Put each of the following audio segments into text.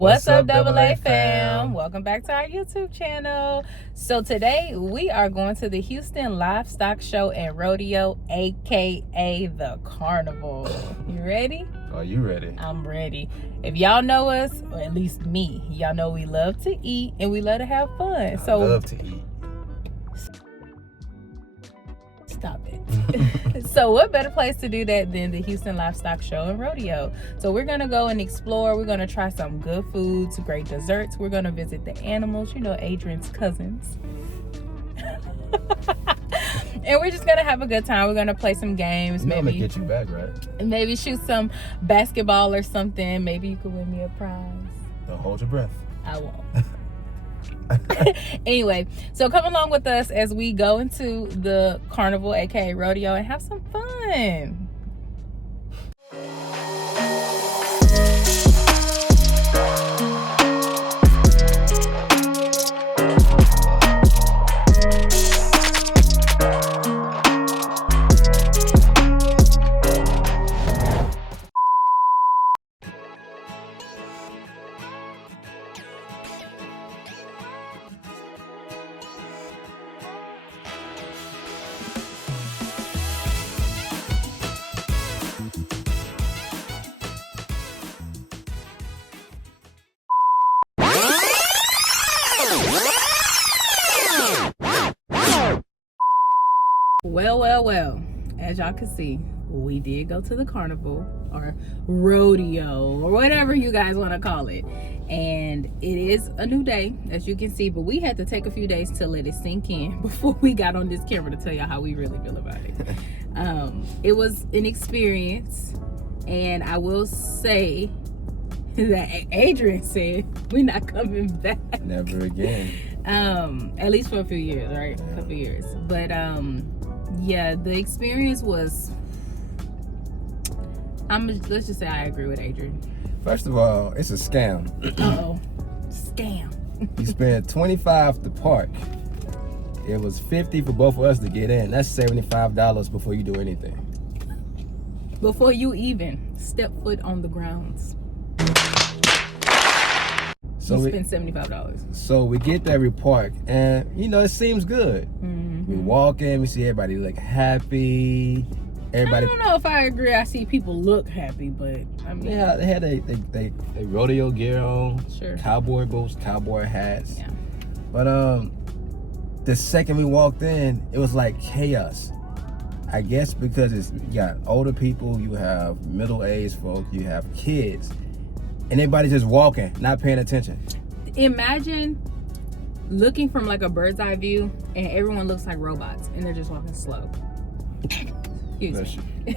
What's up, Double A fam? Welcome back to our YouTube channel. So today we are going to the Houston Livestock Show and Rodeo, aka the Carnival. You ready? Are you ready? I'm ready. If y'all know us, or at least me, y'all know we love to eat and we love to have fun. I love to eat. Stop it. So what better place to do that than the Houston Livestock Show and Rodeo? So we're going to go and explore. We're going to try some good foods, great desserts. We're going to visit the animals, you know, Adrian's cousins. And we're just going to have a good time. We're going to play some games. You know maybe I'm gonna get you back, right? And maybe shoot some basketball or something. Maybe you could win me a prize. Don't hold your breath. I won't. Anyway, so come along with us as we go into the carnival, aka rodeo, and have some fun. Well, as y'all can see, we did go to the carnival or rodeo or whatever you guys want to call it, and it is a new day, as you can see, but we had to take a few days to let it sink in before we got on this camera to tell y'all how we really feel about it. It was an experience, and I will say that Adrian said we're not coming back. Never again. At least for a few years, right? Yeah. A couple years. But yeah, the experience was, let's just say I agree with Adrian. First of all, it's a scam. Uh-oh. Scam. You spent $25 to park. It was $50 for both of us to get in. That's $75 before you do anything. Before you even step foot on the grounds. So you spend $75. So we get there, we park, and you know, it seems good. Mm-hmm. We walk in, we see everybody look happy. Everybody. I don't know if I agree. I see people look happy, but I mean, Yeah, they had a rodeo gear on, sure, cowboy boots, cowboy hats. yeah. But the second we walked in, it was like chaos. I guess because you got older people, you have middle-aged folk, you have kids, and everybody's just walking, not paying attention. Imagine looking from like a bird's eye view, and everyone looks like robots, and they're just walking slow. Excuse me.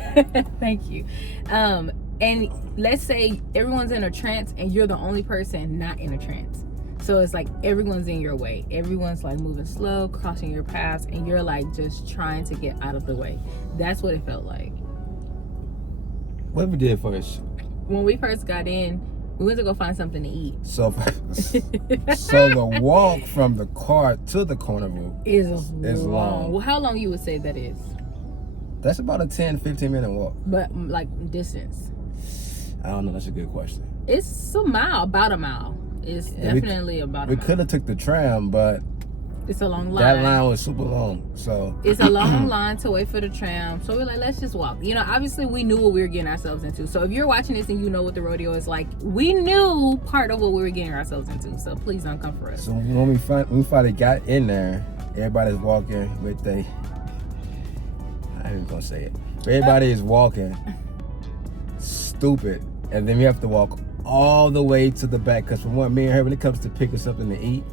Thank you. And let's say everyone's in a trance, and you're the only person not in a trance. So it's like everyone's in your way. Everyone's like moving slow, crossing your paths, and you're like just trying to get out of the way. That's what it felt like. What we did first? When we first got in, we went to go find something to eat. So the walk from the car to the carnival is long. Well, how long you would say that is? That's about a 10-15 minute walk. But like distance? I don't know. That's a good question. It's a mile, about a mile. It's definitely about a mile. We could have took the tram, but it's a long line. That line was super long, so it's a long line to wait for the tram. So we're like, let's just walk. You know, obviously we knew what we were getting ourselves into. So if you're watching this and you know what the rodeo is like, we knew part of what we were getting ourselves into. So please don't come for us. So when we finally got in there, everybody's walking with I ain't even gonna say it. Everybody is walking stupid, and then we have to walk all the way to the back, because from what me and her, when it comes to picking something to eat,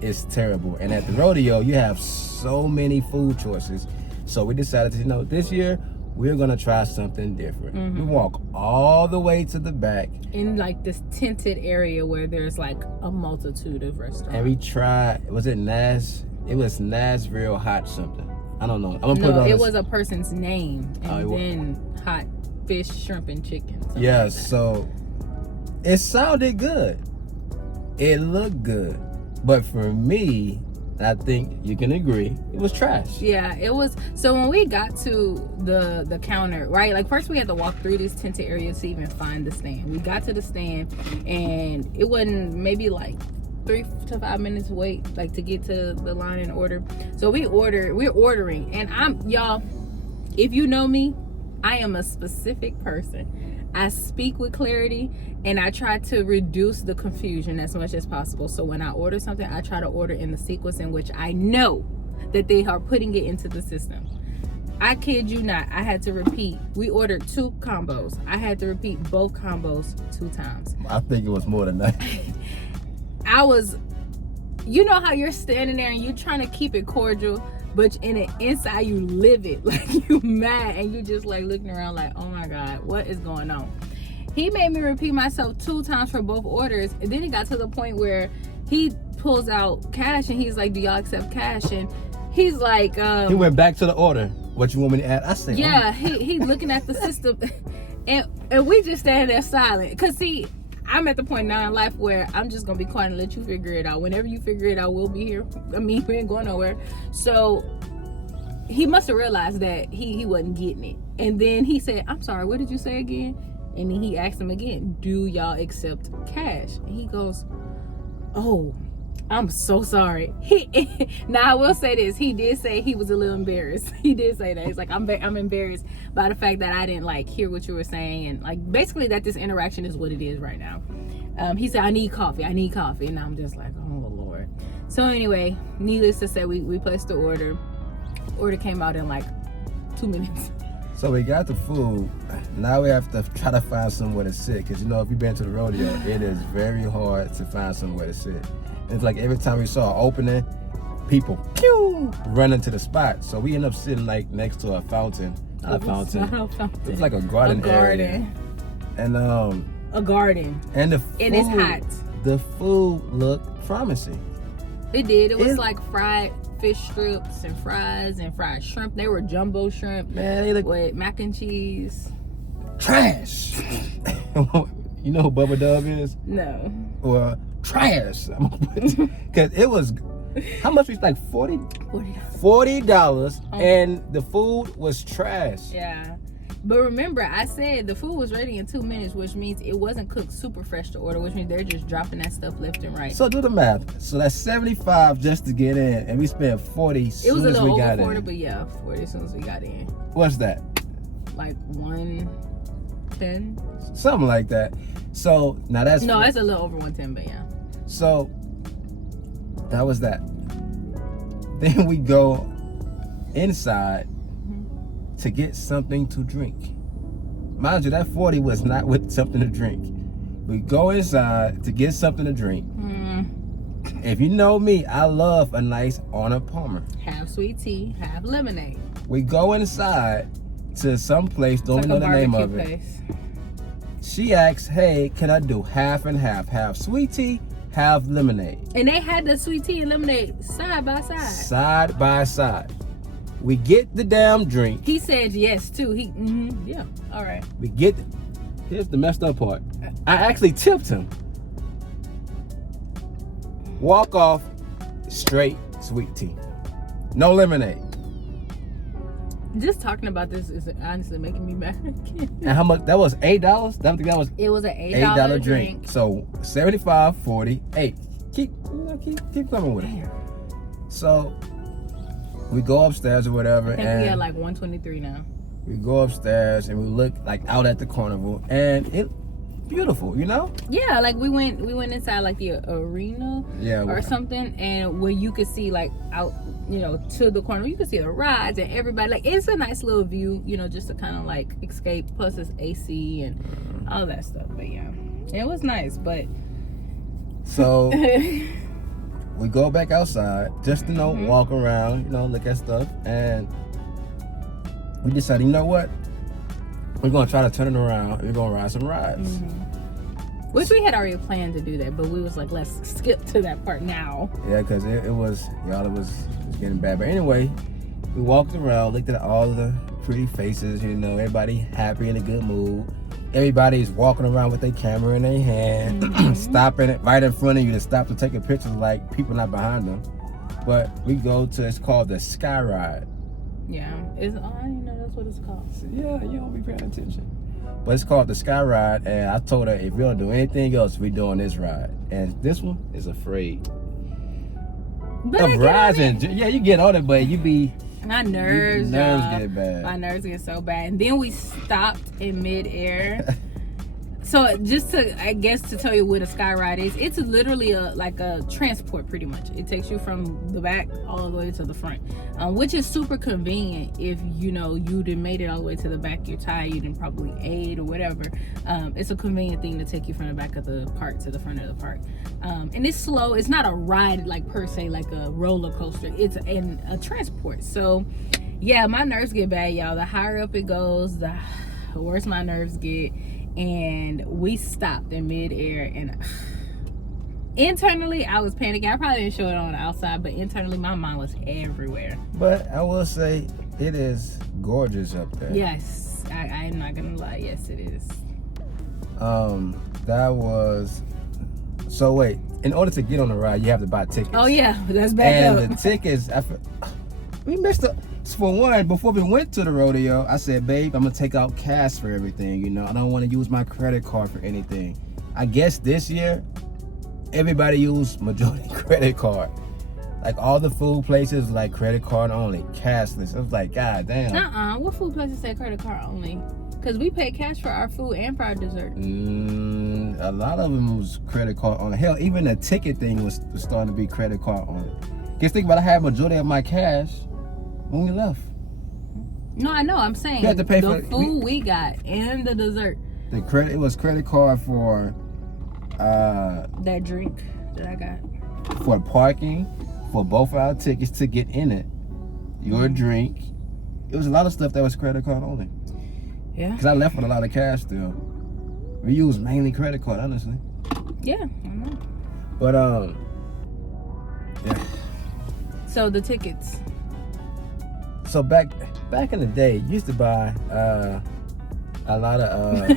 it's terrible. And at the rodeo, you have so many food choices. So we decided to, this year we're gonna try something different. We walk all the way to the back in like this tinted area where there's like a multitude of restaurants. And we tried, it was Nashville hot something. I don't know. I'm gonna put it on. It was a person's name, and then hot fish, shrimp, and chicken. Yeah, like so it sounded good. It looked good. But for me, And I think you can agree, it was trash. Yeah, it was. So when we got to the counter, right? Like first we had to walk through this tented area to even find the stand. We got to the stand and it wasn't maybe like 3 to 5 minutes wait, like to get to the line and order. So we're ordering, and y'all, if you know me, I am a specific person. I speak with clarity and I try to reduce the confusion as much as possible. So when I order something, I try to order in the sequence in which I know that they are putting it into the system. I kid you not, I had to repeat. We ordered 2 combos. I had to repeat both combos 2 times. I think it was more than that. You know how you're standing there and you're trying to keep it cordial, but in the inside you live it, like you mad and you just like looking around like, oh my God, what is going on? He made me repeat myself 2 times for both orders, and then it got to the point where he pulls out cash and he's like, do y'all accept cash? And he's like, he went back to the order. What you want me to add? I said, yeah, he looking at the system, and we just standing there silent. Cause see, I'm at the point now in life where I'm just gonna be quiet and let you figure it out. Whenever you figure it out, we'll be here. I mean, we ain't going nowhere. So he must have realized that he wasn't getting it. And then he said, I'm sorry, what did you say again? And then he asked him again, do y'all accept cash? And he goes, oh, I'm so sorry. Now I will say this, he did say he was a little embarrassed. He did say that. He's like, I'm embarrassed by the fact that I didn't like hear what you were saying, and like basically that this interaction is what it is right now. He said, I need coffee, and I'm just like, oh Lord. So anyway, needless to say, we placed the order. Order came out in like 2 minutes. So we got the food. Now we have to try to find somewhere to sit, because you know, if you've been to the rodeo, it is very hard to find somewhere to sit. It's like every time we saw an opening, people running to the spot. So we end up sitting like next to a fountain. Not a fountain. It was like a garden area. And a garden. And the food, and it's hot. The food looked promising. It did. It was like fried fish strips and fries and fried shrimp. They were jumbo shrimp. Man, they look with mac and cheese. Trash. You know who Bubba Dub is? No. Well, trash. Because it was, how much was it? Like $40. And the food was trash. Yeah. But remember, I said the food was ready in 2 minutes, which means it wasn't cooked super fresh to order, which means they're just dropping that stuff left and right. So do the math. So that's $75 just to get in, and we spent $40 as soon as we got in. It was a little over 40, but yeah, $40 as soon as we got in. What's that? Like $110? Something like that. So now that's... No, it's a little over $110, but yeah. So that was that. Then we go inside to get something to drink. Mind you, that 40 was not with something to drink. We go inside to get something to drink. If you know me, I love a nice Arnold Palmer. Have sweet tea, have lemonade. We go inside to some place, don't even know the name of it. She asks, hey, can I do half and half? Have sweet tea, have lemonade. And they had the sweet tea and lemonade side by side. Side by side. We get the damn drink. He said yes too. Yeah, all right. We get, here's the messed up part. I actually tipped him. Walk off, straight sweet tea. No lemonade. Just talking about this is honestly making me mad again. And how much? That was $8? It was an $8 drink. So 75, 40, 8. Keep coming with it. So we go upstairs or whatever. I think we had like 123 now. We go upstairs and we look like out at the carnival, and it beautiful, you know? Yeah, like we went inside like the arena or something, and where you could see like out, you know, to the carnival, you could see the rides and everybody. Like it's a nice little view, you know, just to kind of like escape. Plus it's AC and all that stuff. But yeah, it was nice. But so we go back outside just to walk around, you know, look at stuff, and we decided, you know what? We're gonna try to turn it around. We're gonna ride some rides. Which we had already planned to do that, but we was like, let's skip to that part now. Yeah, because it was getting bad. But anyway, we walked around, looked at all the pretty faces, you know, everybody happy in a good mood. Everybody's walking around with their camera in their hand, stopping it right in front of you to stop to take a picture like people not behind them. But we go to, it's called the Sky Ride. Yeah, I didn't know that's what it's called. So, yeah, you don't be paying attention. But it's called the Sky Ride, and I told her if we don't do anything else, we doing this ride. And this one is afraid But of rising. Yeah, you get on it, but you be my nerves get bad. My nerves get so bad. And then we stopped in midair. So just to, I guess, to tell you what a sky ride is, it's literally like a transport pretty much. It takes you from the back all the way to the front, which is super convenient if you done made it all the way to the back, you're tired, you didn't probably ate or whatever. It's a convenient thing to take you from the back of the park to the front of the park. And it's slow. It's not a ride like per se like a roller coaster. It's a transport. So yeah, my nerves get bad, y'all. The higher up it goes, the worse my nerves get. And we stopped in midair, and internally I was panicking. I probably didn't show it on the outside, but internally my mind was everywhere. But I will say it is gorgeous up there. Yes, I'm not gonna lie. Yes, it is. That was. So wait, in order to get on the ride, you have to buy tickets. Oh yeah, that's bad. And the tickets, we missed it. For one, before we went to the rodeo, I said, babe, I'm gonna take out cash for everything. I don't want to use my credit card for anything. I guess this year, everybody used majority credit card. Like all the food places, like credit card only, cashless. I was like, God damn. What food places say credit card only? Because we pay cash for our food and for our dessert. A lot of them was credit card only. Hell, even the ticket thing was starting to be credit card only. Just think about it, I had majority of my cash when we left. No, I know. I'm saying you had to pay the for food we got and the dessert. It was credit card for that drink that I got. For parking, for both our tickets to get in it, your drink. It was a lot of stuff that was credit card only. Yeah. Because I left with a lot of cash still. We used mainly credit card, honestly. Yeah, I know. But yeah. So the tickets. So back in the day, you used to buy a lot of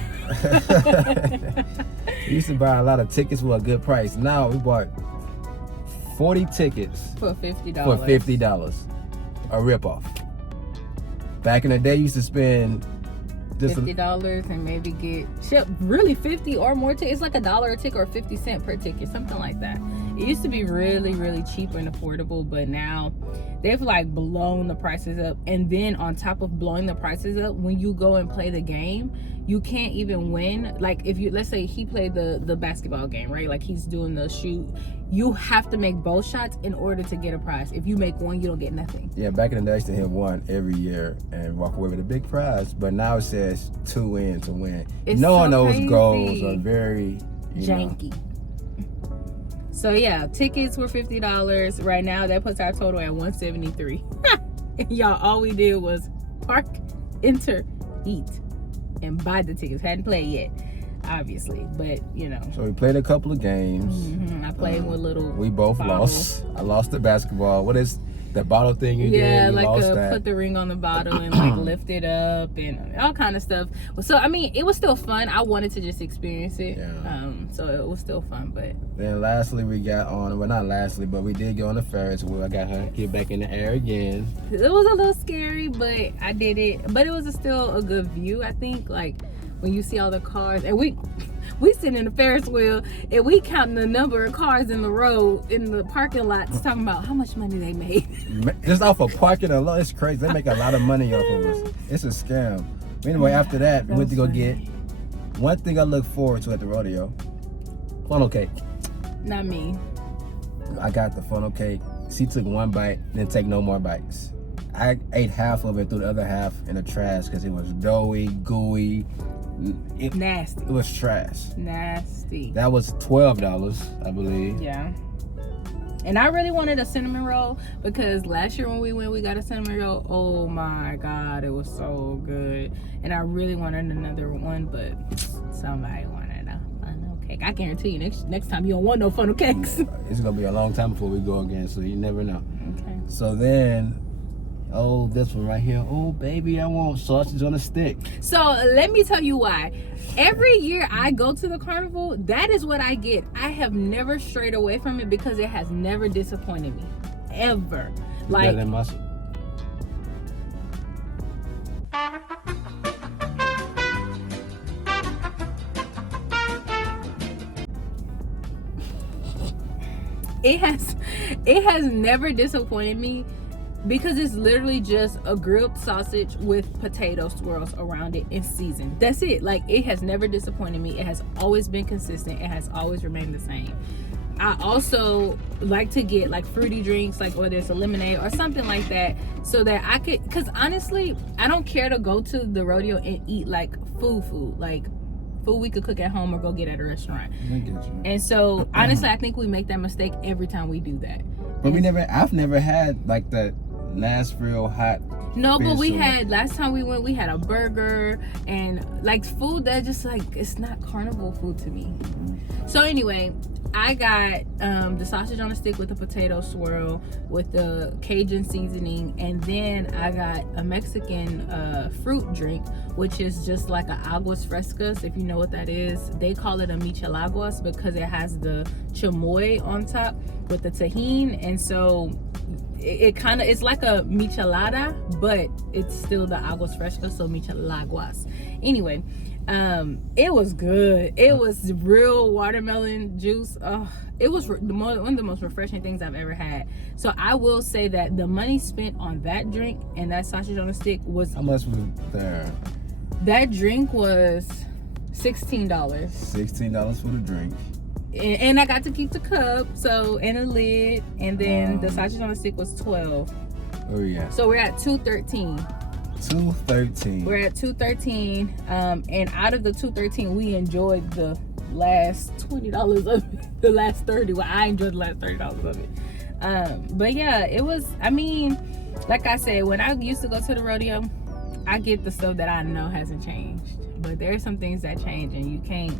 you used to buy a lot of tickets for a good price. Now we bought 40 tickets for $50. For $50. A ripoff. Back in the day, you used to spend just $50 and maybe get really 50 or more tickets. It's like $1 a ticket or 50 cents per ticket, something like that. It used to be really, really cheap and affordable, but now they've like blown the prices up. And then on top of blowing the prices up, when you go and play the game, you can't even win. Like if let's say he played the basketball game, right? Like he's doing the shoot. You have to make both shots in order to get a prize. If you make one, you don't get nothing. Yeah, back in the day, I used to hit one every year and walk away with a big prize. But now it says 2 in to win. Knowing those goals are very janky. So yeah, tickets were $50. Right now, that puts our total at $173. Y'all, all we did was park, enter, eat, and buy the tickets. Hadn't played yet, obviously, but So we played a couple of games. I played with little. We both bottle. lost. I lost the basketball. What is the bottle thing you did? Yeah, You like lost that. put the ring on the bottle and like lift it up and all kind of stuff. So I mean, it was still fun. I wanted to just experience it. Yeah. So it was still fun, but. Then lastly, we got on. Well, not lastly, but we did go on the Ferris wheel. I got her get back in the air again. It was a little scary, but I did it. But it was still a good view. I think like when you see all the cars and we sitting in the Ferris wheel and we counting the number of cars in the road in the parking lots, talking about how much money they made. Just off of parking alone, it's crazy. They make a lot of money off of us. It's a scam. Anyway, after that, we went to go get one thing I look forward to at the rodeo: funnel cake. Not me. I got the funnel cake. She took one bite, didn't take no more bites. I ate half of it, threw the other half in the trash because it was doughy, gooey. Nasty. It was trash. Nasty. That was $12, I believe. Yeah. And I really wanted a cinnamon roll because last year when we went, we got a cinnamon roll. Oh my God, it was so good. And I really wanted another one, but somebody wanted a funnel cake. I guarantee you next time you don't want no funnel cakes. It's going to be a long time before we go again, so you never know. Okay. So then, this one right here. Oh, baby, I want sausage on a stick. So let me tell you why. Every year I go to the carnival, that is what I get. I have never strayed away from it because it has never disappointed me. ever. It's Like, better than muscle. it has never disappointed me, because it's literally just a grilled sausage with potato swirls around it and seasoned. That's it. Like, it has never disappointed me. It has always been consistent. It has always remained the same. I also like to get like fruity drinks, like whether it's a lemonade or something like that, so that I could, because honestly, I don't care to go to the rodeo and eat like food, like food we could cook at home or go get at a restaurant. I get you. And so honestly, I think we make that mistake every time we do that. But I've never had like that Nashville hot. No, but we fish or- had, last time we went, we had a burger and like food that just like, it's not carnival food to me. So anyway, I got the sausage on a stick with the potato swirl with the Cajun seasoning, and then I got a Mexican fruit drink, which is just like a aguas frescas, if you know what that is. They call it a michelaguas because it has the chamoy on top with the tajin, and so it kind of, it's like a michelada, but it's still the aguas frescas, so michelaguas. Anyway, it was good. It was real watermelon juice. It was one of the most refreshing things I've ever had. So I will say that the money spent on that drink and that sausage on a stick was... How much was there? That drink was $16. $16 for the drink. And I got to keep the cup, so, and a lid, and then the sausage on a stick was $12. Oh yeah. So we're at $213. $213. We're at $213, and out of the $213, we enjoyed the last $20 of it, the last $30. Well, I enjoyed the last $30 of it. But yeah, it was, I mean, like I said, when I used to go to the rodeo, I get the stuff that I know hasn't changed, but there are some things that change, and you can't.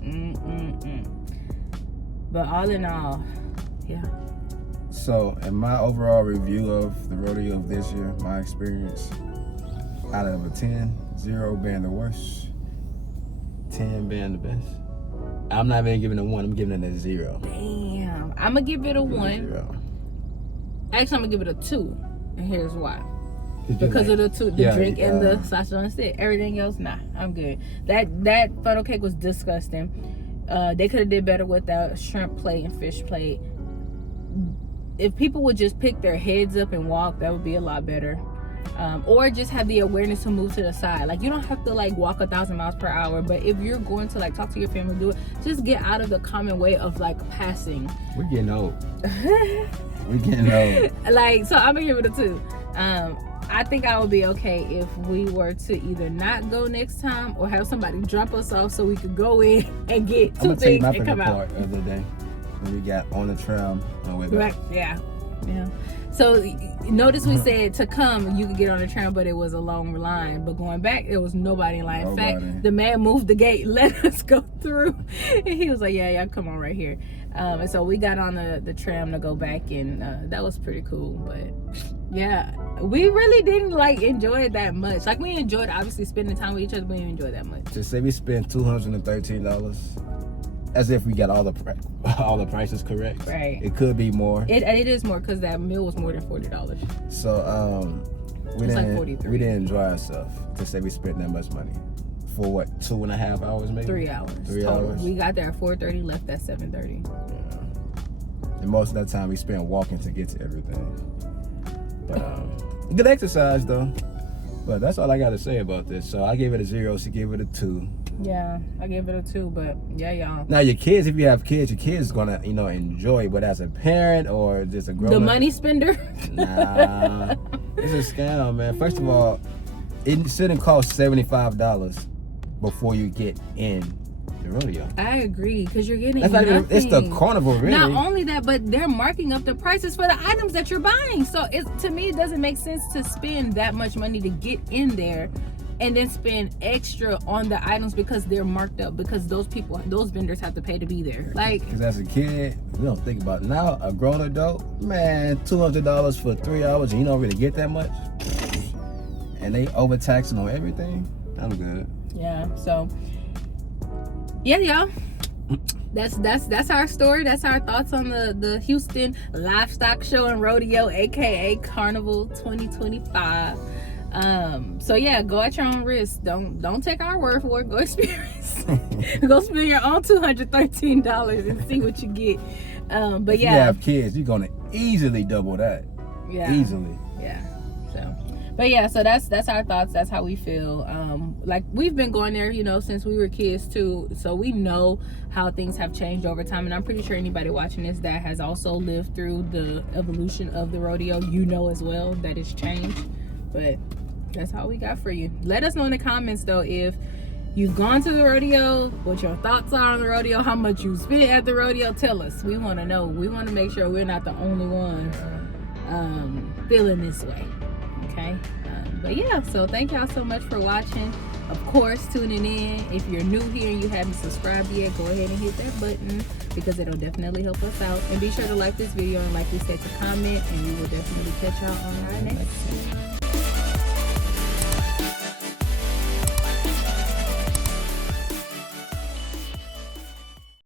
But all in all, yeah. So, in my overall review of the rodeo of this year, my experience, out of a 10, 0 being the worst, 10 being the best. I'm not even giving it a 1, I'm giving it a 0. Damn. I'm going to give it a 1. 0. Actually, I'm going to give it a 2. And here's why. Because of the drink and the sausage on the stick. Everything else, nah, I'm good. That funnel cake was disgusting. They could have did better with that shrimp plate and fish plate. If people would just pick their heads up and walk, that would be a lot better. Or just have the awareness to move to the side. Like, you don't have to like walk 1,000 miles per hour, but if you're going to like talk to your family, do it. Just get out of the common way of like passing. We're getting old. We're getting old. Like, so I'm gonna give it a 2. I think I would be okay if we were to either not go next time or have somebody drop us off so we could go in and get 2 things and come out. I'm gonna tell you my favorite part of the day when we got on the tram on the way back. Yeah. So notice we said to come you could get on the tram, but it was a long line. But going back, there was nobody in line. In fact, the man moved the gate, let us go through, and he was like, "Yeah, come on right here." And so we got on the tram to go back, and that was pretty cool. But yeah, we really didn't like enjoy it that much. Like, we enjoyed obviously spending time with each other, but we didn't enjoy it that much. Just say we spent $213, as if we got all the prices correct. Right. It could be more. It is more because that meal was more than $40. So we didn't enjoy ourselves to say we spent that much money for what, 2.5 hours maybe? 3 hours. 3 total. hours. We got there at 4:30, left at 7:30. Yeah. And most of that time we spent walking to get to everything. But good exercise though. But that's all I got to say about this. So I gave it a 0. She gave it a 2. Yeah, I gave it a 2, but yeah, y'all. Now your kids, if you have kids, your kids gonna enjoy it. But as a parent or just a grown-up, the money spender. Nah, it's a scam, man. First of all, it shouldn't cost $75 before you get in the rodeo. I agree, because you're getting That's not nothing. even, it's the carnival, really. Not only that, but they're marking up the prices for the items that you're buying. So to me, it doesn't make sense to spend that much money to get in there and then spend extra on the items because they're marked up, because those vendors have to pay to be there. Like, because as a kid, we don't think about it. Now a grown adult, man, $200 for 3 hours and you don't really get that much, and they overtaxing on everything. I'm good. Yeah, so yeah, y'all. that's our story. That's our thoughts on the Houston Livestock Show and Rodeo, aka Carnival 2025. So yeah, go at your own risk. Don't take our word for it. Go experience. Go spend your own $213 and see what you get. But if you have kids, you're gonna easily double that. Yeah, easily. Yeah. So, but yeah, so that's our thoughts. That's how we feel. Like we've been going there, since we were kids too. So we know how things have changed over time, and I'm pretty sure anybody watching this that has also lived through the evolution of the rodeo, as well that it's changed. But that's all we got for you. Let us know in the comments though if you've gone to the rodeo, what your thoughts are on the rodeo, how much you spent at the rodeo. Tell us. We want to know. We want to make sure we're not the only ones feeling this way. Okay. But yeah, so thank y'all so much for watching. Of course, tuning in. If you're new here and you haven't subscribed yet, go ahead and hit that button because it'll definitely help us out. And be sure to like this video and, like we said, to comment, and we will definitely catch y'all on our next one.